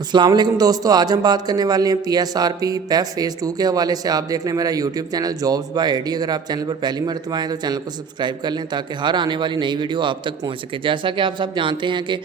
अस्सलाम वालेकुम दोस्तों, आज हम बात करने वाले हैं PSRP पैफ फेज़ 2 के हवाले से। आप देख रहे हैं मेरा YouTube channel jobs bye ID. अगर आप चैनल पर पहली मरतबा आएँ तो चैनल को सब्सक्राइब कर लें ताकि हर आने वाली नई वीडियो आप तक पहुंच सके। जैसा कि आप सब जानते हैं कि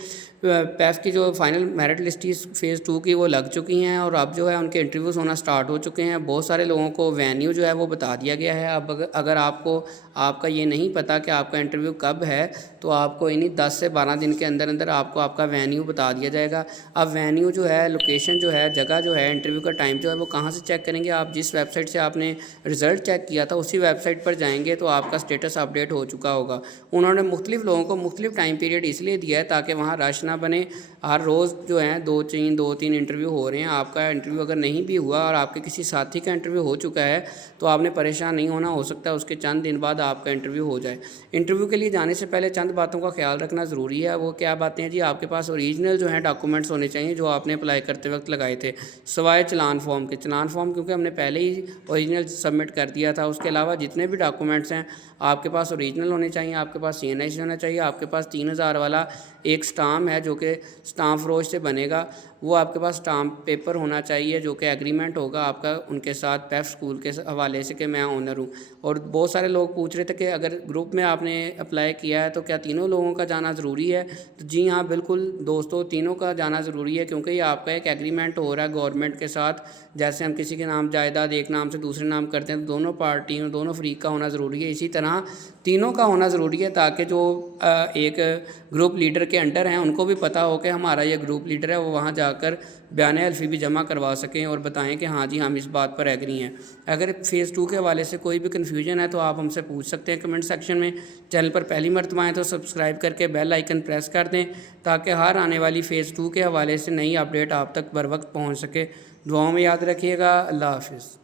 पैफ की जो फाइनल मेरिट लिस्ट फेज़ 2 की वो लग चुकी हैं और अब जो है उनके इंटरव्यूज़ होना स्टार्ट हो चुके हैं। बहुत सारे लोगों को वेन्यू जो है वो बता दिया गया है। अब अगर आपको आपका ये नहीं पता कि आपका इंटरव्यू कब है तो आपको इन्हीं 10 से 12 दिन के अंदर अंदर आपको आपका वेन्यू बता दिया जाएगा। अब वेन्यू जो है, लोकेशन जो है, जगह जो है, इंटरव्यू का टाइम जो है वो कहाँ से चेक करेंगे? आप जिस वेबसाइट से आपने रिज़ल्ट चेक किया था उसी वेबसाइट पर जाएंगे तो आपका स्टेटस अपडेट हो चुका होगा। उन्होंने मुख्तलिफ लोगों को मुख्तलिफ टाइम पीरियड इसलिए दिया है ताकि वहाँ रश ना बने। हर रोज़ जो है दो तीन इंटरव्यू हो रहे हैं। आपका इंटरव्यू अगर नहीं भी हुआ और आपके किसी साथी का इंटरव्यू हो चुका है तो आपने परेशान नहीं होना। हो सकता है उसके चंद दिन बाद आपका इंटरव्यू हो जाए। इंटरव्यू के लिए जाने से पहले चंद बातों का ख्याल रखना ज़रूरी है। वो क्या बातें हैं जी? आपके पास ओरिजिनल जो है डॉक्यूमेंट्स होने चाहिए जो आपने अप्लाई करते वक्त लगाए थे, सिवाय चलान फॉर्म के। चलान फॉर्म क्योंकि हमने पहले ही ओरिजिनल सबमिट कर दिया था। उसके अलावा जितने भी डॉक्यूमेंट्स हैं आपके पास ओरिजिनल होने चाहिए। आपके पास CNIC होना चाहिए। आपके पास 3000 वाला एक स्टाम्प है जो कि स्टाम्प फरोश से बनेगा, वो आपके पास स्टाम्प पेपर होना चाहिए जो कि एग्रीमेंट होगा आपका उनके साथ पैफ स्कूल के हवाले से कि मैं ओनर हूँ। और बहुत सारे लोग पूछ रहे थे कि अगर ग्रुप में आपने अप्लाई किया है तो क्या तीनों लोगों का जाना ज़रूरी है? तो जी हाँ, बिल्कुल दोस्तों, तीनों का जाना ज़रूरी है क्योंकि ये आपका एक एग्रीमेंट हो रहा है गवर्नमेंट के साथ। जैसे हम किसी के नाम जायदाद एक नाम से दूसरे नाम करते हैं तो दोनों पार्टियों, दोनों फ्रीक का होना ज़रूरी है। इसी तरह तीनों का होना ज़रूरी है ताकि जो एक ग्रुप लीडर के अंडर हैं उनको भी पता हो कि हमारा ये ग्रुप लीडर है, वो वहाँ जाकर बयान हल्फी भी जमा करवा सकें और बताएं कि हाँ जी हम इस बात पर एग्री हैं। अगर फेज़ 2 के हवाले से कोई भी कन्फ्यूजन है तो आप हमसे पूछ सकते हैं कमेंट सेक्शन में। चैनल पर पहली मरतबा आएँ तो सब्सक्राइब करके बेल आइकन प्रेस कर दें ताकि हर आने वाली फेज़ 2 के हवाले से नई अपडेट आप तक बर वक्त पहुँच सके। दुआओं में याद रखिएगा। अल्लाह हाफिज़।